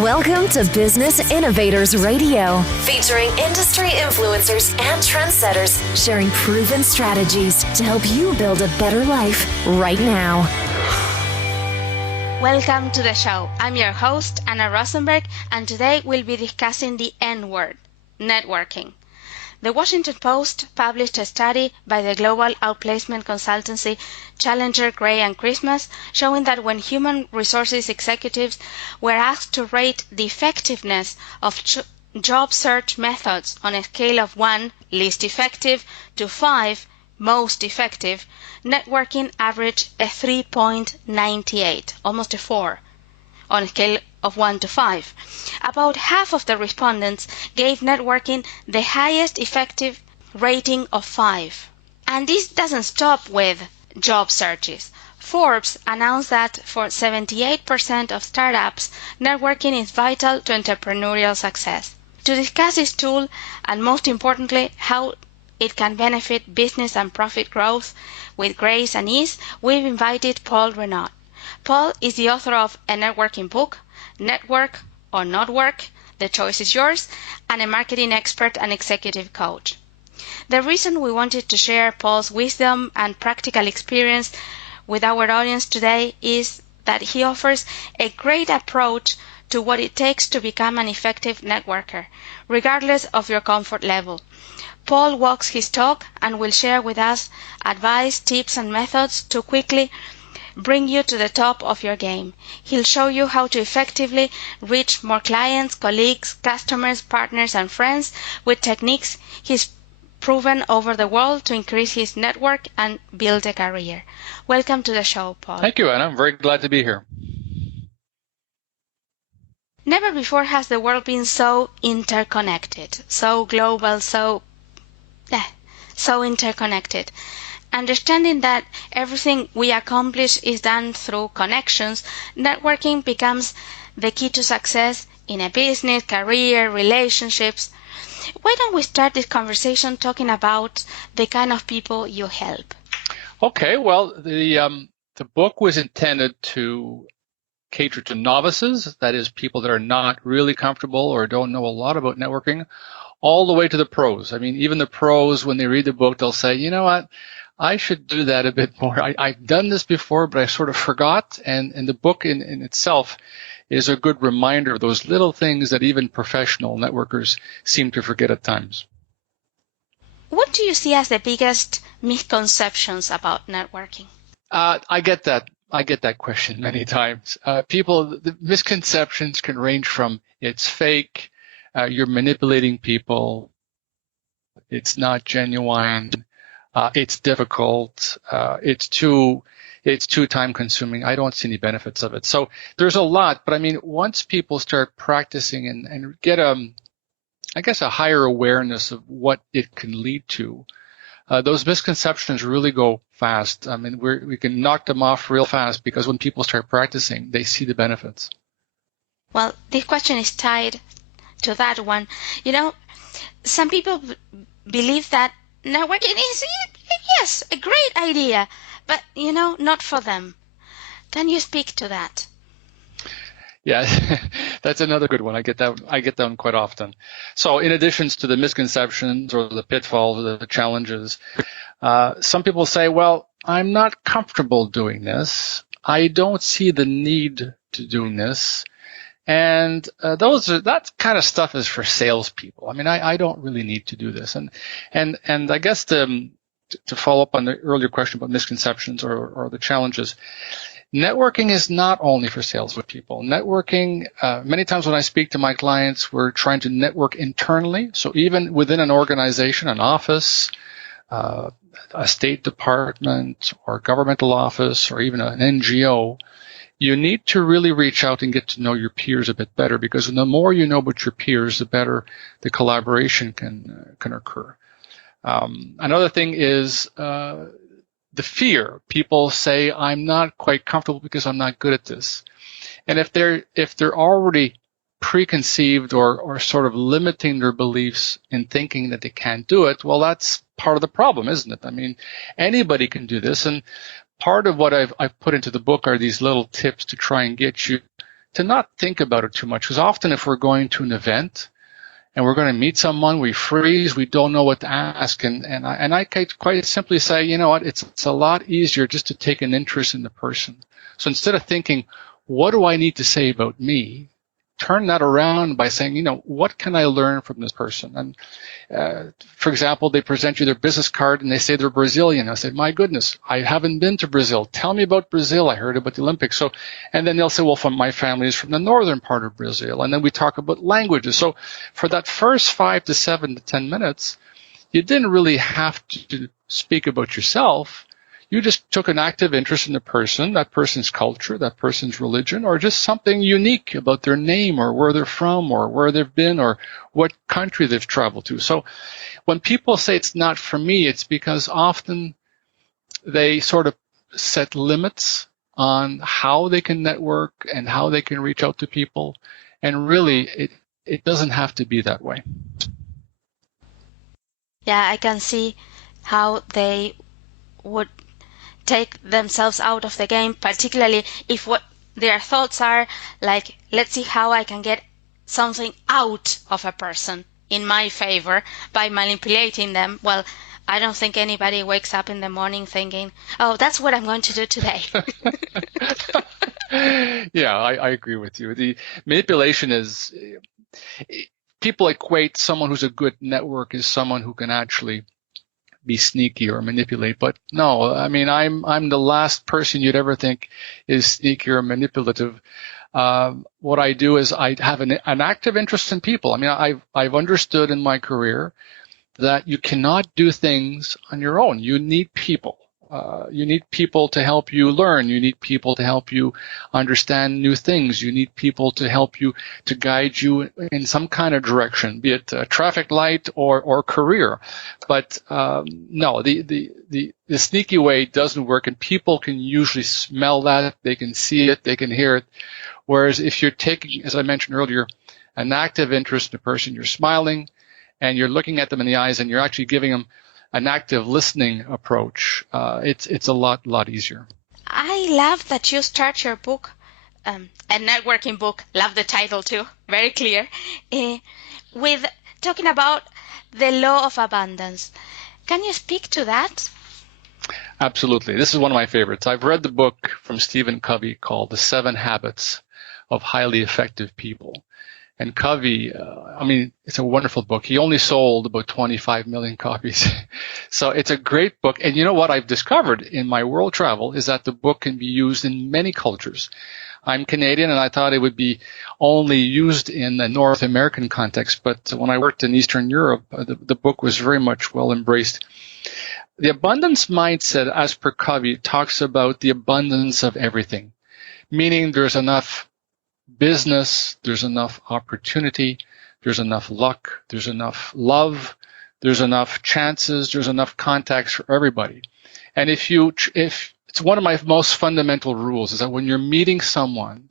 Welcome to Business Innovators Radio, featuring industry influencers and trendsetters sharing proven strategies to help you build a better life right now. Welcome to the show. I'm your host, Anna Rosenberg, and today we'll be discussing the N word, networking. The Washington Post published a study by the global outplacement consultancy Challenger, Gray and Christmas showing that when human resources executives were asked to rate the effectiveness of job search methods on a scale of 1, least effective, to 5, most effective, networking averaged a 3.98, almost a 4, on a scale of 1 to 5. About half of the respondents gave networking the highest effective rating of 5. And this doesn't stop with job searches. Forbes announced that for 78% of startups, networking is vital to entrepreneurial success. To discuss this tool, and most importantly, how it can benefit business and profit growth with grace and ease, we've invited Paul Renaud. Paul is the author of a networking book, Network or Not Work, The Choice is Yours, and a marketing expert and executive coach. The reason we wanted to share Paul's wisdom and practical experience with our audience today is that he offers a great approach to what it takes to become an effective networker, regardless of your comfort level. Paul walks his talk and will share with us advice, tips, and methods to quickly bring you to the top of your game. He'll show you how to effectively reach more clients, colleagues, customers, partners, and friends with techniques he's proven over the world to increase his network and build a career. Welcome to the show, Paul. Thank you, Anna. I'm very glad to be here. Never before has the world been so interconnected, so global, so interconnected. Understanding that everything we accomplish is done through connections, networking becomes the key to success in a business, career, relationships. Why don't we start this conversation talking about the kind of people you help? Okay, well, the book was intended to cater to novices, that is, people that are not really comfortable or don't know a lot about networking, all the way to the pros. I mean, even the pros, when they read the book, they'll say, you know what, I should do that a bit more. I've done this before, but I sort of forgot. And the book in itself is a good reminder of those little things that even professional networkers seem to forget at times. What do you see as the biggest misconceptions about networking? I get that question many times. The misconceptions can range from it's fake, you're manipulating people, it's not genuine, it's difficult, it's too time consuming. I don't see any benefits of it. So there's a lot, but I mean, once people start practicing and get a higher awareness of what it can lead to, those misconceptions really go fast. I mean, we can knock them off real fast because when people start practicing, they see the benefits. Well, this question is tied to that one. You know, some people believe that networking is, yes, a great idea, but, not for them. Can you speak to that? Yeah, that's another good one. I get that one quite often. So in addition to the misconceptions or the pitfalls or the challenges, some people say, well, I'm not comfortable doing this. I don't see the need to doing this. And that kind of stuff is for salespeople. I mean, I don't really need to do this. And I guess to follow up on the earlier question about misconceptions or the challenges, networking is not only for salespeople. Networking, many times when I speak to my clients, we're trying to network internally. So even within an organization, an office, a state department or governmental office or even an NGO, you need to really reach out and get to know your peers a bit better, because the more you know about your peers, the better the collaboration can occur. Another thing is the fear. People say, I'm not quite comfortable because I'm not good at this. And if they're already preconceived or sort of limiting their beliefs in thinking that they can't do it, well, that's part of the problem, isn't it? I mean, anybody can do this. And part of what I've put into the book are these little tips to try and get you to not think about it too much. Because often if we're going to an event and we're going to meet someone, we freeze, we don't know what to ask. And I quite simply say, you know what, it's a lot easier just to take an interest in the person. So instead of thinking, what do I need to say about me? Turn that around by saying, you know, what can I learn from this person? And for example, they present you their business card and they say they're Brazilian. I said, my goodness, I haven't been to Brazil. Tell me about Brazil. I heard about the Olympics. So, and then they'll say, well, my family is from the northern part of Brazil. And then we talk about languages. So for that first 5 to 7 to 10 minutes, you didn't really have to speak about yourself. You just took an active interest in the person, that person's culture, that person's religion, or just something unique about their name or where they're from or where they've been or what country they've traveled to. So when people say it's not for me, it's because often they sort of set limits on how they can network and how they can reach out to people. And really, it doesn't have to be that way. Yeah, I can see how they would take themselves out of the game, particularly if what their thoughts are like, let's see how I can get something out of a person in my favor by manipulating them. Well, I don't think anybody wakes up in the morning thinking, oh, that's what I'm going to do today. Yeah, I agree with you. The manipulation is, people equate someone who's a good network as someone who can actually be sneaky or manipulate, but no, I mean, I'm the last person you'd ever think is sneaky or manipulative. What I do is I have an active interest in people. I mean, I've understood in my career that you cannot do things on your own. You need people. You need people to help you learn. You need people to help you understand new things. You need people to help you, to guide you in some kind of direction, be it a traffic light or career. But no, the sneaky way doesn't work, and people can usually smell that. They can see it. They can hear it. Whereas if you're taking, as I mentioned earlier, an active interest in a person, you're smiling and you're looking at them in the eyes and you're actually giving them an active listening approach, it's a lot easier. I love that you start your book, a networking book, love the title too, very clear, with talking about the law of abundance. Can you speak to that? Absolutely. This is one of my favorites. I've read the book from Stephen Covey called The 7 Habits of Highly Effective People. And Covey, I mean, it's a wonderful book. He only sold about 25 million copies. So it's a great book. And you know what I've discovered in my world travel is that the book can be used in many cultures. I'm Canadian, and I thought it would be only used in the North American context. But when I worked in Eastern Europe, the book was very much well embraced. The abundance mindset, as per Covey, talks about the abundance of everything, meaning there's enough business, there's enough opportunity, there's enough luck, there's enough love, there's enough chances, there's enough contacts for everybody. And if it's one of my most fundamental rules is that when you're meeting someone,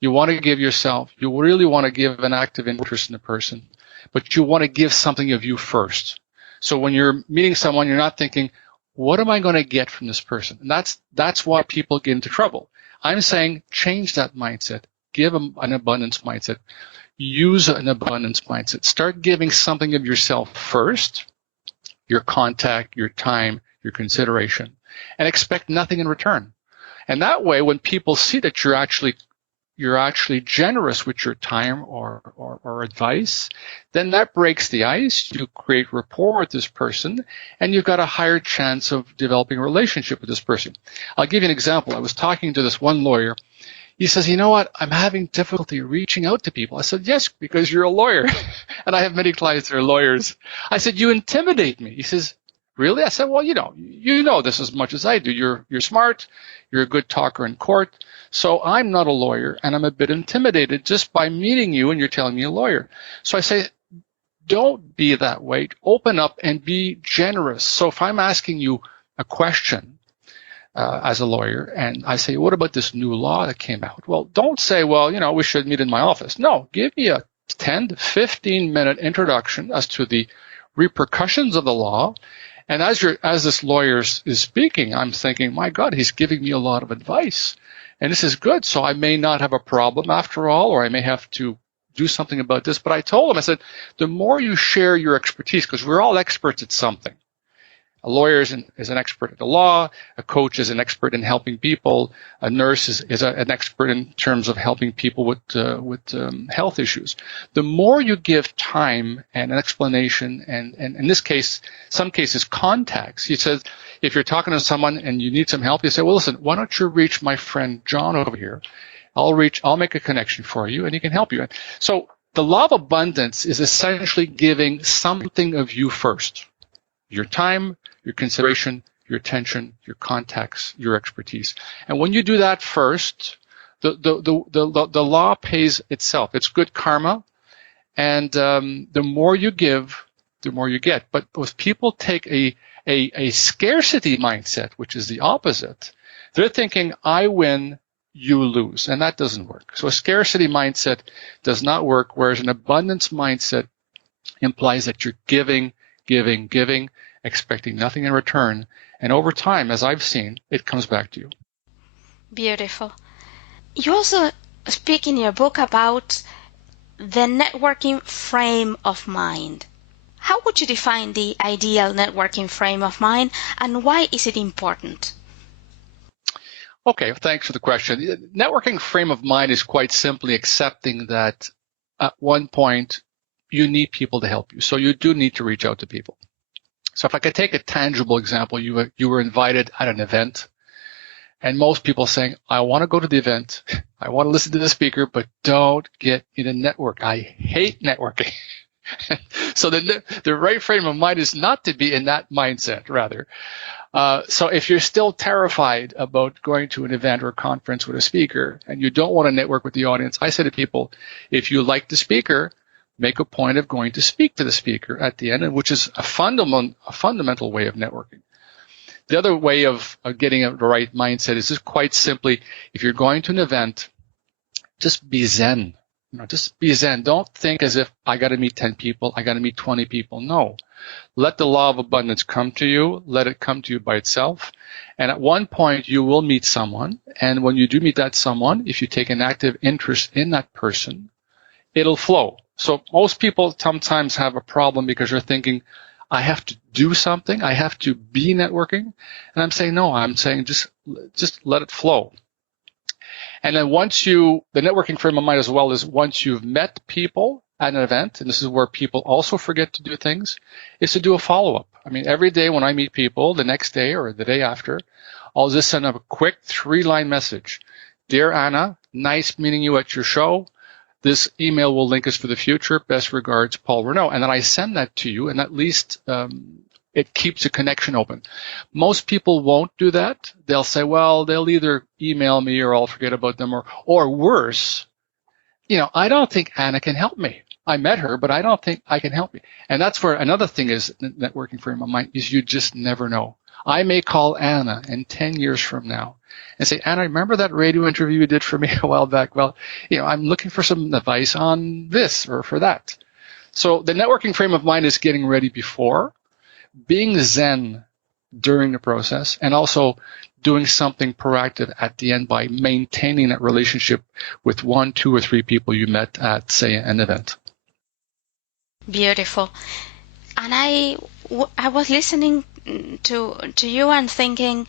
you want to give yourself, you really want to give an active interest in the person, but you want to give something of you first. So when you're meeting someone, you're not thinking, what am I going to get from this person? And that's why people get into trouble. I'm saying change that mindset. Give them an abundance mindset. Use an abundance mindset. Start giving something of yourself first, your contact, your time, your consideration, and expect nothing in return. And that way, when people see that you're actually generous with your time or advice, then that breaks the ice. You create rapport with this person, and you've got a higher chance of developing a relationship with this person. I'll give you an example. I was talking to this one lawyer. He says, you know what, I'm having difficulty reaching out to people. I said, yes, because you're a lawyer. And I have many clients that are lawyers. I said, you intimidate me. He says, really? I said, well, you know this as much as I do. You're smart. You're a good talker in court. So I'm not a lawyer, and I'm a bit intimidated just by meeting you, and you're telling me a lawyer. So I say, don't be that way. Open up and be generous. So if I'm asking you a question, as a lawyer, and I say, what about this new law that came out? Well, don't say, well, we should meet in my office. No, give me a 10 to 15-minute introduction as to the repercussions of the law. And as this lawyer is speaking, I'm thinking, my God, he's giving me a lot of advice. and this is good. So I may not have a problem after all, or I may have to do something about this. But I told him, I said, the more you share your expertise, because we're all experts at something. A lawyer is an expert at the law. A coach is an expert in helping people. A nurse is an expert in terms of helping people with health issues. The more you give time and an explanation, and in this case, some cases contacts. He says, if you're talking to someone and you need some help, you say, well, listen, why don't you reach my friend John over here? I'll make a connection for you, and he can help you. So the law of abundance is essentially giving something of you first. Your time, your consideration, your attention, your contacts, your expertise. And when you do that first, the law pays itself. It's good karma. And the more you give, the more you get. But if people take a scarcity mindset, which is the opposite, they're thinking, I win, you lose. And that doesn't work. So a scarcity mindset does not work, whereas an abundance mindset implies that you're giving, expecting nothing in return. And over time, as I've seen, it comes back to you. Beautiful. You also speak in your book about the networking frame of mind. How would you define the ideal networking frame of mind, and why is it important? Okay, thanks for the question. Networking frame of mind is quite simply accepting that at one point you need people to help you. So you do need to reach out to people. So if I could take a tangible example, you were invited at an event, and most people saying, I want to go to the event, I want to listen to the speaker, but don't get in a network. I hate networking. So the right frame of mind is not to be in that mindset, rather. So if you're still terrified about going to an event or a conference with a speaker, and you don't want to network with the audience, I say to people, if you like the speaker, make a point of going to speak to the speaker at the end, which is a fundamental way of networking. The other way of getting the right mindset is just quite simply, if you're going to an event, just be zen. Just be zen. Don't think as if I got to meet 10 people, I got to meet 20 people. No. Let the law of abundance come to you. Let it come to you by itself. And at one point, you will meet someone. And when you do meet that someone, if you take an active interest in that person, it'll flow. So most people sometimes have a problem because they're thinking, I have to do something. I have to be networking. And I'm saying, no, I'm saying just let it flow. And then the networking frame of mind as well is once you've met people at an event, and this is where people also forget to do things, is to do a follow-up. I mean, every day when I meet people, the next day or the day after, I'll just send up a quick 3-line message. Dear Anna, nice meeting you at your show. This email will link us for the future. Best regards, Paul Renaud. And then I send that to you, and at least it keeps a connection open. Most people won't do that. They'll say, well, they'll either email me or I'll forget about them, or worse, I don't think Anna can help me. I met her, but I don't think I can help me. And that's where another thing is networking frame of mind is you just never know. I may call Anna in 10 years from now and say, Anna, remember that radio interview you did for me a while back? Well, I'm looking for some advice on this or for that. So the networking frame of mind is getting ready before, being zen during the process, and also doing something proactive at the end by maintaining that relationship with 1, 2, or 3 people you met at, say, an event. Beautiful. And I was listening to you and thinking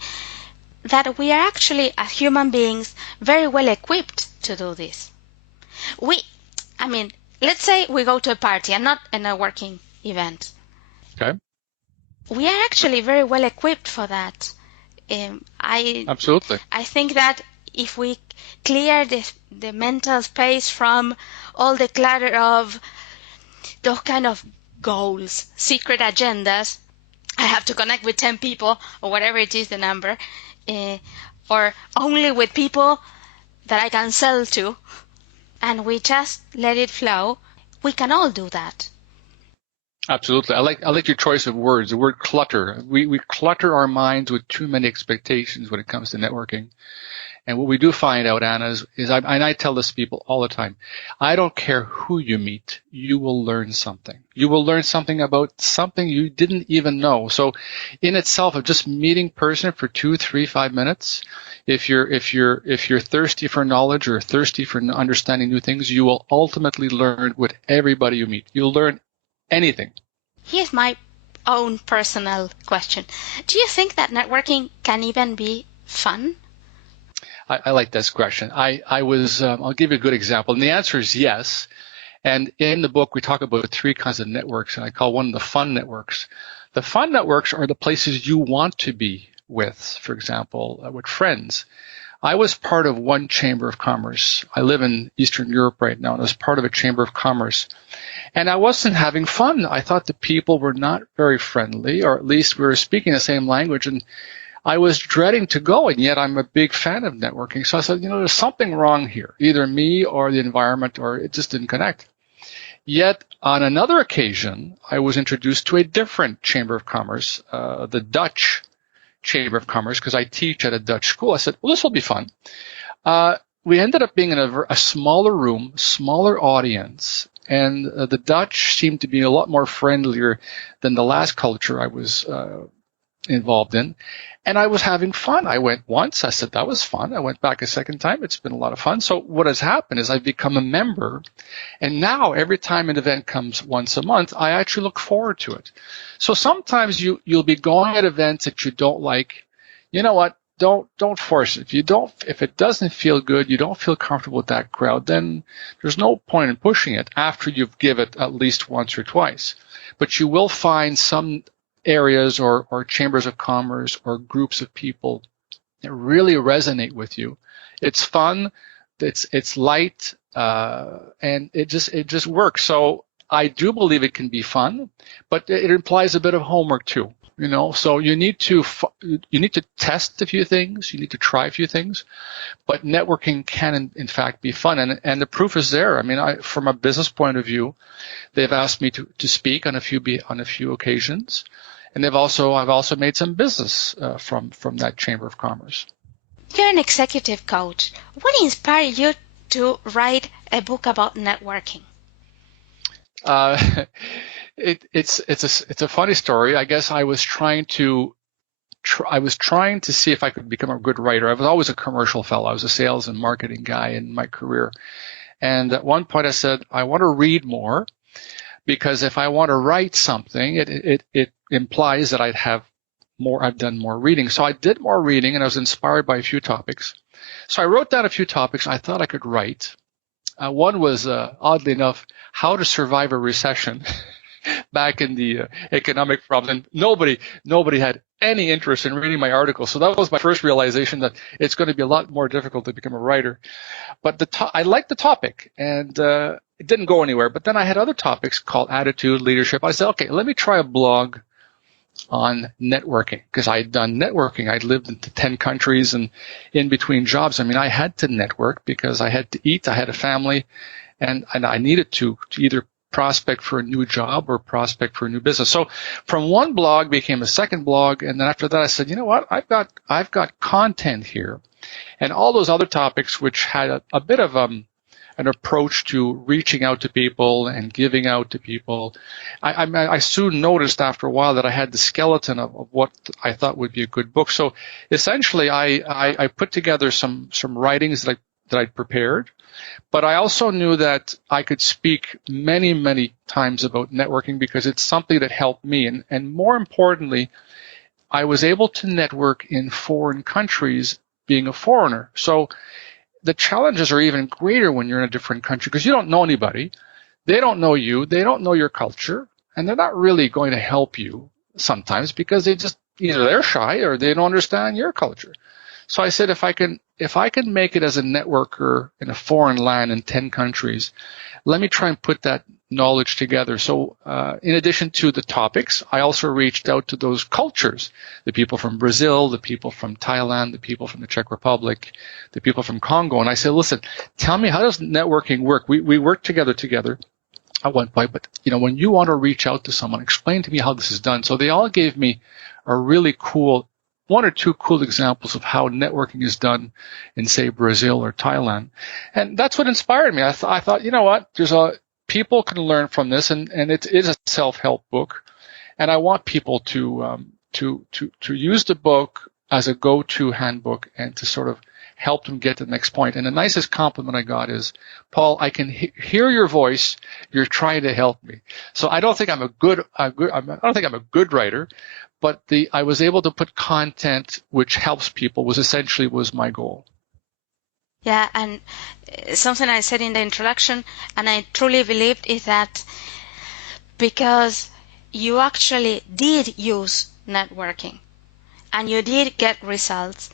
that we are actually, as human beings, very well equipped to do this. Let's say we go to a party and not a networking event. Okay. We are actually very well equipped for that. Absolutely. I think that if we clear the mental space from all the clutter of those kind of goals, secret agendas, I have to connect with 10 people or whatever it is the number, or only with people that I can sell to, and we just let it flow, we can all do that. Absolutely. I like your choice of words, the word clutter. We clutter our minds with too many expectations when it comes to networking. And what we do find out, Anna, and I tell this to people all the time, I don't care who you meet, you will learn something. You will learn something about something you didn't even know. So in itself, of just meeting person for 2, 3, 5 minutes, if you're thirsty for knowledge or thirsty for understanding new things, you will ultimately learn with everybody you meet. You'll learn anything. Here's my own personal question. Do you think that networking can even be fun? I like this question. I'll give you a good example. And the answer is yes. And in the book, we talk about 3 kinds of networks, and I call one the fun networks. The fun networks are the places you want to be with, for example, with friends. I was part of one chamber of commerce. I live in Eastern Europe right now, and I was part of a chamber of commerce. And I wasn't having fun. I thought the people were not very friendly, or at least we were speaking the same language, and I was dreading to go, and yet I'm a big fan of networking. So I said, there's something wrong here, either me or the environment, or it just didn't connect. Yet on another occasion, I was introduced to a different chamber of commerce, the Dutch Chamber of Commerce, because I teach at a Dutch school. I said, well, this will be fun. We ended up being in a smaller room, smaller audience, and the Dutch seemed to be a lot more friendlier than the last culture I was involved in. And I was having fun. I went once. I said, that was fun. I went back a second time. It's been a lot of fun. So what has happened is I've become a member. And now every time an event comes once a month, I actually look forward to it. So sometimes you'll be going at events that you don't like. You know what? Don't force it. If it doesn't feel good, you don't feel comfortable with that crowd, then there's no point in pushing it after you've given it at least once or twice. But you will find some areas or chambers of commerce or groups of people that really resonate with you. It's fun, it's light, and it just works. So I do believe it can be fun, but it implies a bit of homework too. So you need to test a few things, you need to try a few things, but networking can in fact be fun, and the proof is there. I mean, from a business point of view, they've asked me to speak on a few occasions, and I've also made some business from that Chamber of Commerce. You're an executive coach. What inspired you to write a book about networking? It's a funny story. I guess I was trying to see if I could become a good writer. I was always a commercial fellow. I was a sales and marketing guy in my career. And at one point I said, I want to read more, because if I want to write something, it implies that I've done more reading. So I did more reading, and I was inspired by a few topics. So I wrote down a few topics I thought I could write. One was, oddly enough, how to survive a recession back in the economic problems. And nobody had any interest in reading my article. So that was my first realization that it's going to be a lot more difficult to become a writer. But I liked the topic, and it didn't go anywhere. But then I had other topics called attitude, leadership. I said, okay, let me try a blog on networking, because I had done networking. I'd lived in 10 countries, and in between jobs, I mean, I had to network because I had to eat, I had a family, and I needed to either prospect for a new job or prospect for a new business. So from one blog became a second blog, and then after that I said, you know what, I've got content here, and all those other topics which had a bit of an approach to reaching out to people and giving out to people. I soon noticed after a while that I had the skeleton of what I thought would be a good book. So essentially I put together some writings that I'd prepared, but I also knew that I could speak many, many times about networking because it's something that helped me. And more importantly, I was able to network in foreign countries being a foreigner. So the challenges are even greater when you're in a different country because you don't know anybody. They don't know you. They don't know your culture. And they're not really going to help you sometimes because either they're shy or they don't understand your culture. So I said, if I can make it as a networker in a foreign land in 10 countries, let me try and put that knowledge together. So in addition to the topics, I also reached out to those cultures, the people from Brazil, the people from Thailand, the people from the Czech Republic, the people from Congo. And I said, listen, tell me, how does networking work? We work together at one point, but when you want to reach out to someone, explain to me how this is done. So they all gave me a really cool one or two cool examples of how networking is done in, say, Brazil or Thailand. And that's what inspired me. I thought, you know what, people can learn from this, and it is a self-help book. And I want people to use the book as a go-to handbook and to sort of help them get to the next point. And the nicest compliment I got is, Paul, I can hear your voice. You're trying to help me. So I don't think I'm a good writer, but I was able to put content which helps people was my goal. Yeah, and something I said in the introduction, and I truly believed, is that because you actually did use networking and you did get results,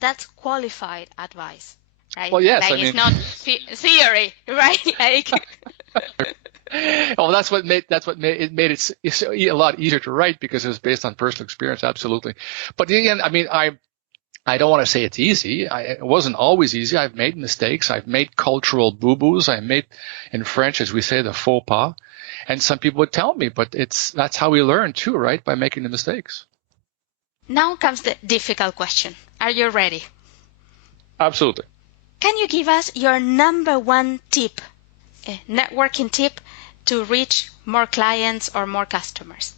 that's qualified advice, right? Well, yes, like, it's not theory, right? Like, well, that's what made it a lot easier to write, because it was based on personal experience. Absolutely. But again, I mean, I don't want to say it's easy. It wasn't always easy. I've made mistakes. I've made cultural boo-boos. I made, in French, as we say, the faux pas. And some people would tell me, but that's how we learn too, right? By making the mistakes. Now comes the difficult question. Are you ready? Absolutely. Can you give us your number one tip, a networking tip, to reach more clients or more customers?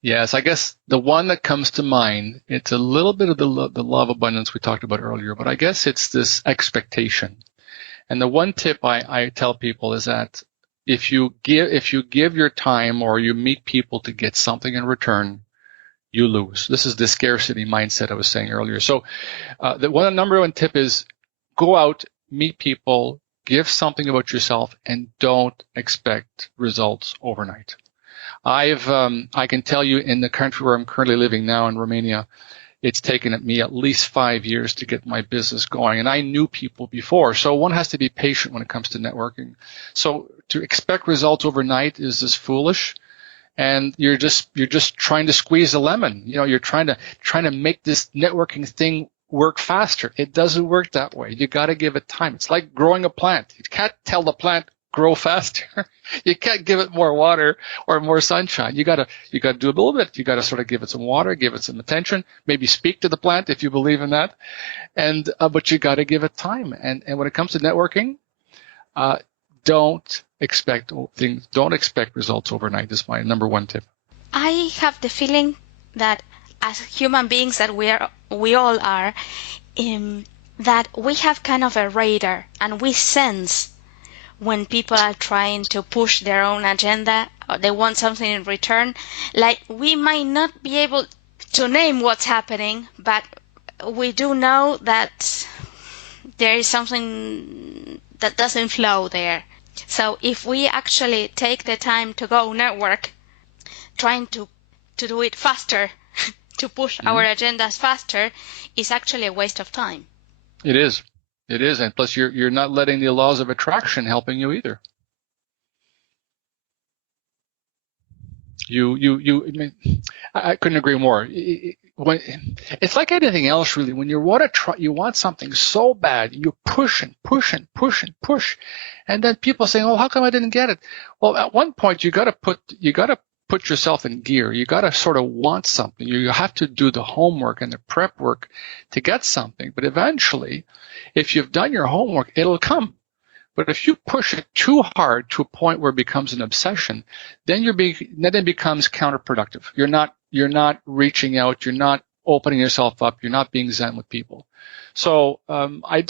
Yes, I guess the one that comes to mind, it's a little bit of the law of abundance we talked about earlier, but I guess it's this expectation. And the one tip I tell people is that if you give your time or you meet people to get something in return, you lose. This is the scarcity mindset I was saying earlier. So the number one tip is go out, meet people, give something about yourself, and don't expect results overnight. I can tell you, in the country where I'm currently living now, in Romania, it's taken me at least 5 years to get my business going. And I knew people before. So one has to be patient when it comes to networking. So to expect results overnight is just foolish. And you're just trying to squeeze a lemon. You know, you're trying to make this networking thing work faster. It doesn't work that way. You got to give it time. It's like growing a plant. You can't tell the plant grow faster. You can't give it more water or more sunshine. You got to do a little bit. You got to sort of give it some water, give it some attention, maybe speak to the plant if you believe in that. And but you got to give it time. And when it comes to networking, don't expect results overnight. Is my number one tip. I have the feeling that as human beings that we all are, that we have kind of a radar, and we sense when people are trying to push their own agenda or they want something in return. Like, we might not be able to name what's happening, but we do know that there is something that doesn't flow there. So if we actually take the time to go network, trying to do it faster, to push our agendas faster, is actually a waste of time. It is. It is. And plus you're not letting the laws of attraction helping you either. I couldn't agree more. It's like anything else, really. When you want something so bad, you push and push and push and push, and then people saying, "Oh, how come I didn't get it?" Well, at one point, you got to put yourself in gear. You got to sort of want something. You have to do the homework and the prep work to get something. But eventually, if you've done your homework, it'll come. But if you push it too hard to a point where it becomes an obsession, then it becomes counterproductive. You're not reaching out. You're not opening yourself up. You're not being zen with people. So I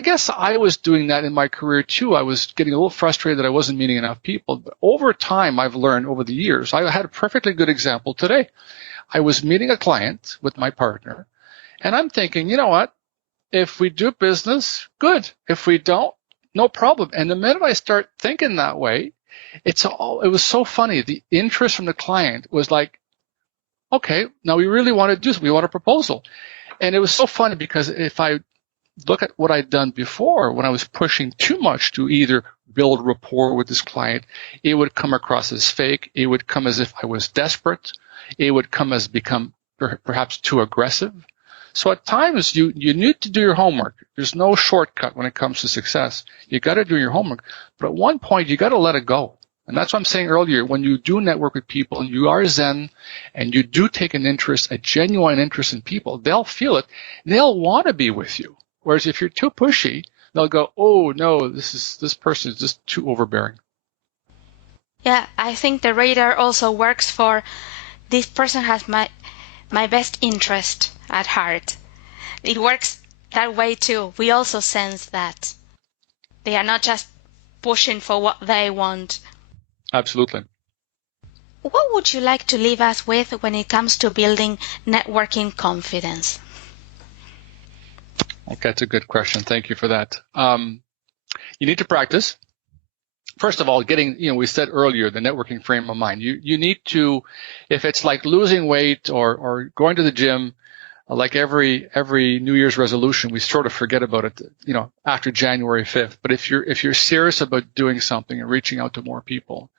guess I was doing that in my career too. I was getting a little frustrated that I wasn't meeting enough people. But over time, I've learned over the years. I had a perfectly good example today. I was meeting a client with my partner, and I'm thinking, you know what? If we do business, good. If we don't, no problem. And the minute I start thinking that way, it was so funny. The interest from the client was like, okay, now we really want to do this. We want a proposal. And it was so funny because if I look at what I'd done before, when I was pushing too much to either build rapport with this client, it would come across as fake. It would come as if I was desperate. It would come as become perhaps too aggressive. So at times you need to do your homework. There's no shortcut when it comes to success. You got to do your homework. But at one point you got to let it go. And that's what I'm saying earlier. When you do network with people, you are Zen, and you do take an interest, a genuine interest in people, they'll feel it. They'll want to be with you. Whereas if you're too pushy, they'll go, oh, no, this person is just too overbearing. Yeah, I think the radar also works for this person has my best interest at heart. It works that way too. We also sense that they are not just pushing for what they want. Absolutely. What would you like to leave us with when it comes to building networking confidence? Okay, that's a good question. Thank you for that. You need to practice. First of all, we said earlier, the networking frame of mind. You need to, if it's like losing weight or going to the gym, like every New Year's resolution, we sort of forget about it, after January 5th. But if you're serious about doing something and reaching out to more people,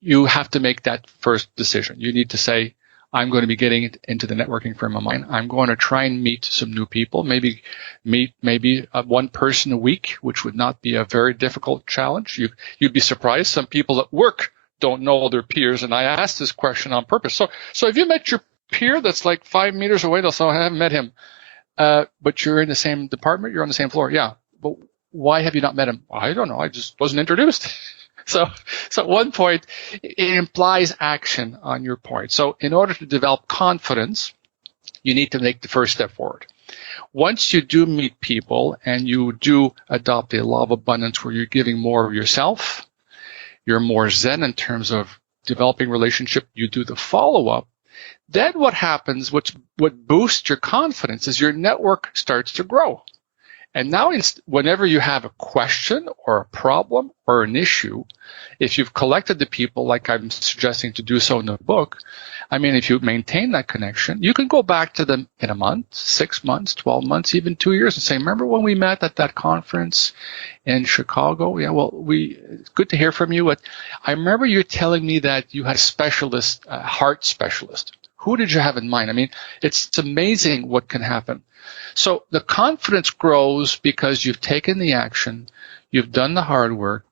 you have to make that first decision. You need to say, I'm going to be getting into the networking frame of mind. I'm going to try and meet some new people, maybe meet one person a week, which would not be a very difficult challenge. You'd be surprised. Some people at work don't know their peers, and I asked this question on purpose. So if you met your peer that's like 5 meters away, they'll say, I haven't met him, but you're in the same department, you're on the same floor. Yeah, but why have you not met him? I don't know. I just wasn't introduced. So at one point, it implies action on your point. So in order to develop confidence, you need to make the first step forward. Once you do meet people and you do adopt a law of abundance where you're giving more of yourself, you're more Zen in terms of developing relationship, you do the follow-up, then what happens, what boosts your confidence is your network starts to grow. And now whenever you have a question or a problem or an issue, if you've collected the people like I'm suggesting to do so in the book, if you maintain that connection, you can go back to them in a month, 6 months, 12 months, even 2 years and say, remember when we met at that conference in Chicago? Yeah, well, it's good to hear from you. But I remember you telling me that you had a specialist, a heart specialist. Who did you have in mind? It's amazing what can happen. So the confidence grows because you've taken the action, you've done the hard work,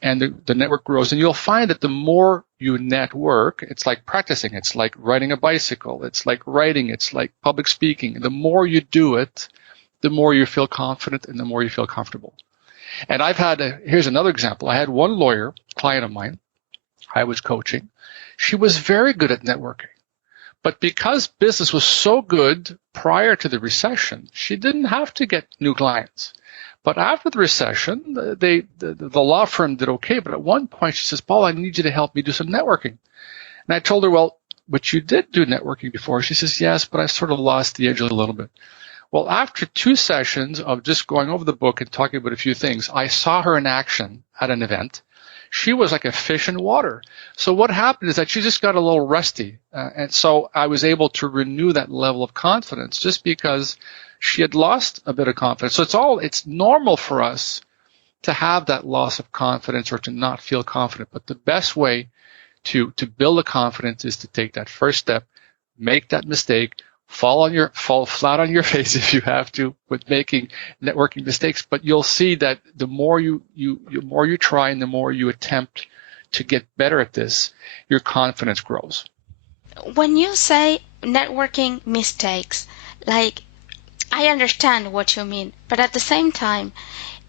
and the network grows. And you'll find that the more you network, it's like practicing. It's like riding a bicycle. It's like writing. It's like public speaking. The more you do it, the more you feel confident and the more you feel comfortable. And here's another example. I had one lawyer, client of mine, I was coaching. She was very good at networking. But because business was so good prior to the recession, she didn't have to get new clients. But after the recession, the law firm did okay. But at one point, she says, Paul, I need you to help me do some networking. And I told her, well, but you did do networking before. She says, yes, but I sort of lost the edge a little bit. Well, after 2 sessions of just going over the book and talking about a few things, I saw her in action at an event. She was like a fish in water. So what happened is that she just got a little rusty. And so I was able to renew that level of confidence just because she had lost a bit of confidence. So it's normal for us to have that loss of confidence or to not feel confident. But the best way to build a confidence is to take that first step, make that mistake, fall flat on your face if you have to with making networking mistakes. But you'll see that the more you try and the more you attempt to get better at this, your confidence grows. When you say networking mistakes, like, I understand what you mean, but at the same time,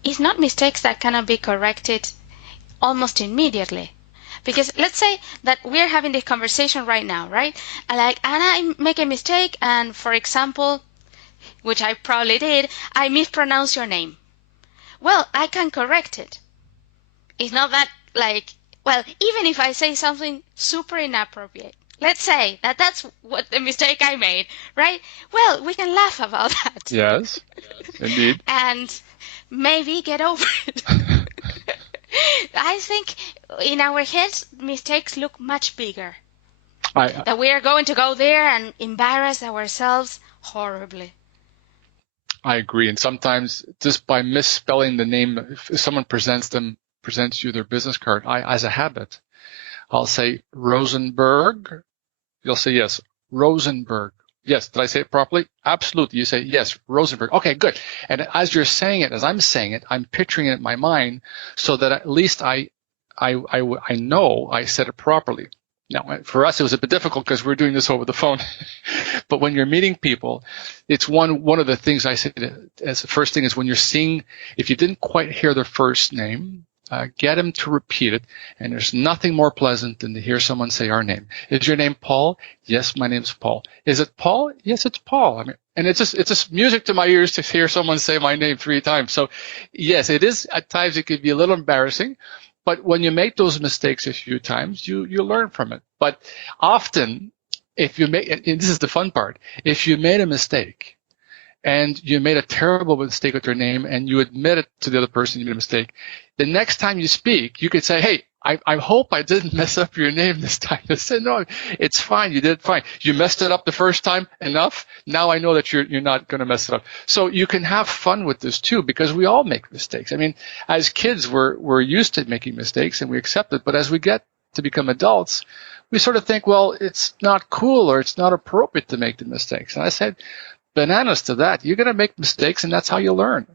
it's not mistakes that cannot be corrected almost immediately. Because let's say that we're having this conversation right now, right? And I make a mistake, and for example, which I probably did, I mispronounce your name. Well, I can correct it. It's not that even if I say something super inappropriate, let's say that's what the mistake I made, right? Well, we can laugh about that. Yes, indeed. And maybe get over it. I think in our heads, mistakes look much bigger. That we are going to go there and embarrass ourselves horribly. I agree. And sometimes just by misspelling the name, if someone presents you their business card, as a habit, I'll say Rosenberg. You'll say, yes, Rosenberg. Yes, did I say it properly? Absolutely. You say, yes, Rosenberg. Okay, good. And as you're saying it, as I'm saying it, I'm picturing it in my mind so that at least I I know I said it properly. Now, for us, it was a bit difficult because we're doing this over the phone. But when you're meeting people, it's one of the things I say as the first thing is when you're seeing, if you didn't quite hear their first name, get them to repeat it. And there's nothing more pleasant than to hear someone say our name. Is your name Paul? Yes, my name's Paul. Is it Paul? Yes, it's Paul. I mean, and it's just music to my ears to hear someone say my name 3 times. So yes, it is at times it could be a little embarrassing. But when you make those mistakes a few times, you learn from it. But often, if you make, and this is the fun part, if you made a mistake and you made a terrible mistake with your name and you admit it to the other person you made a mistake, the next time you speak, you could say, hey, I hope I didn't mess up your name this time. They said, no, it's fine. You did fine. You messed it up the first time enough. Now I know that you're not going to mess it up. So you can have fun with this too, because we all make mistakes. I mean, as kids, we're used to making mistakes and we accept it. But as we get to become adults, we sort of think, well, it's not cool or it's not appropriate to make the mistakes. And I said, bananas to that. You're going to make mistakes and that's how you learn.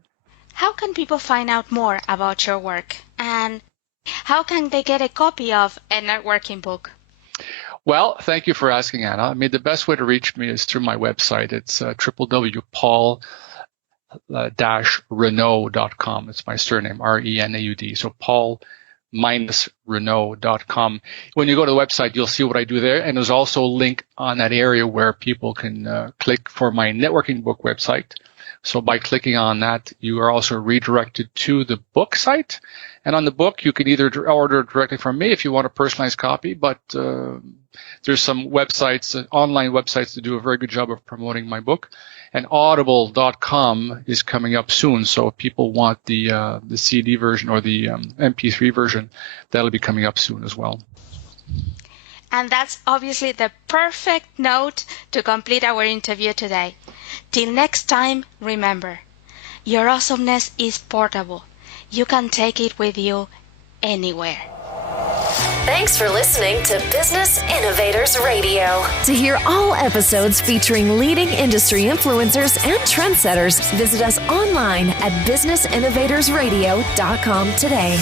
How can people find out more about your work? And how can they get a copy of a networking book? Well, thank you for asking, Anna. I mean, the best way to reach me is through my website. It's www.paul-renaud.com. It's my surname, Renaud. So paul-renaud.com. When you go to the website, you'll see what I do there. And there's also a link on that area where people can click for my networking book website. So by clicking on that, you are also redirected to the book site. And on the book, you can either order directly from me if you want a personalized copy, but there's some websites, online websites that do a very good job of promoting my book. And audible.com is coming up soon. So if people want the CD version or the MP3 version, that'll be coming up soon as well. And that's obviously the perfect note to complete our interview today. Till next time, remember, your awesomeness is portable. You can take it with you anywhere. Thanks for listening to Business Innovators Radio. To hear all episodes featuring leading industry influencers and trendsetters, visit us online at businessinnovatorsradio.com today.